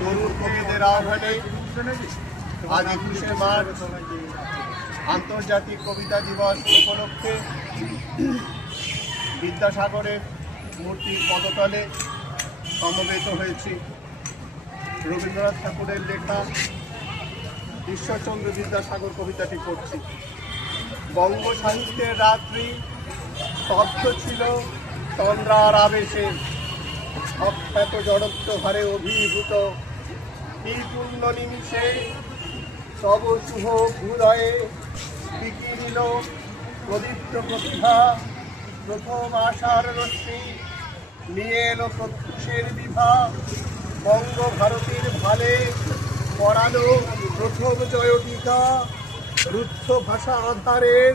তরুণ কবিদের আহ্বানে আজ 21শে মার্চ আন্তর্জাতিক কবিতা দিবস উপলক্ষে বিদ্যাসাগরের মূর্তির পদতলে সমবেত হয়েছি। রবীন্দ্রনাথ ঠাকুরের লেখা ঈশ্বরচন্দ্র বিদ্যাসাগর কবিতাটি পড়ছি। বঙ্গ সাহিত্যের রাত্রি স্তব্ধ ছিল তন্দ্রার আবেশে, অখ্যাত জড়ত্ব হারে অভিভূত কি পূর্ণ নিমিষে তব শুভ ভূদয়ে বিকিরিল প্রদীপ্ত প্রতিভা। প্রথম আশার রশ্মি নিয়ে এলো প্রত্যুষের বিভা। বঙ্গ ভারতীর ভালে পড়ালো প্রথম জয়টিকা। রুদ্ধ ভাষা আধারের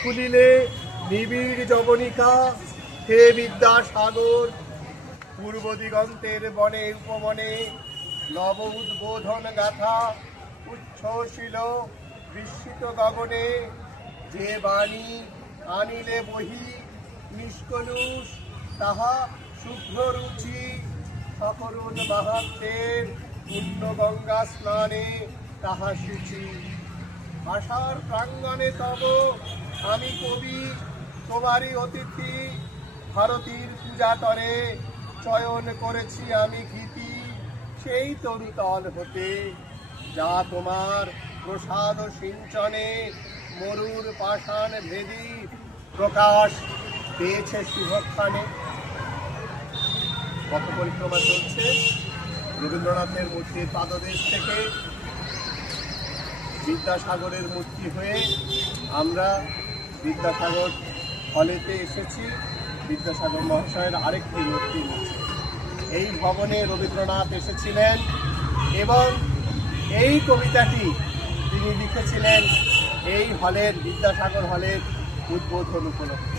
খুলিলে নিবিড় জবনিকা। হে বিদ্যাসাগর, পূর্ব দিগন্তের বনে উপবনে নব উদ্বোধন গাথা উচ্ছ্বসিল বিস্মিত গগনে। যে বাণী আনিলে বহি নিষ্কলুষ, তাহা শুভ্র রুচি। সকরুণ মাহাত্মের পূর্ণ গঙ্গা স্নানে তাহা সূচি। ভাষার প্রাঙ্গণে তব আমি কবি, তোমারই অতিথি। ভারতীর পূজাতরে চয়ন করেছি আমি কৃতি। সেই তরুতল হতে যা তোমার প্রসাদ সিঞ্চনে মরুর পাষাণ ভেদি প্রকাশ পেয়েছে শুভক্ষণে। পথ পরিক্রমা চলছে রবীন্দ্রনাথের মূর্তির পাদদেশ থেকে বিদ্যাসাগরের মূর্তি হয়ে আমরা বিদ্যাসাগর হলেতে এসেছি। বিদ্যাসাগর মহাশয়ের আরেকটি মূর্তি নিচ্ছে। এই ভবনে রবীন্দ্রনাথ এসেছিলেন এবং এই কবিতাটি তিনি লিখেছিলেন এই হলের, বিদ্যাসাগর হলের উদ্বোধন উপলক্ষে।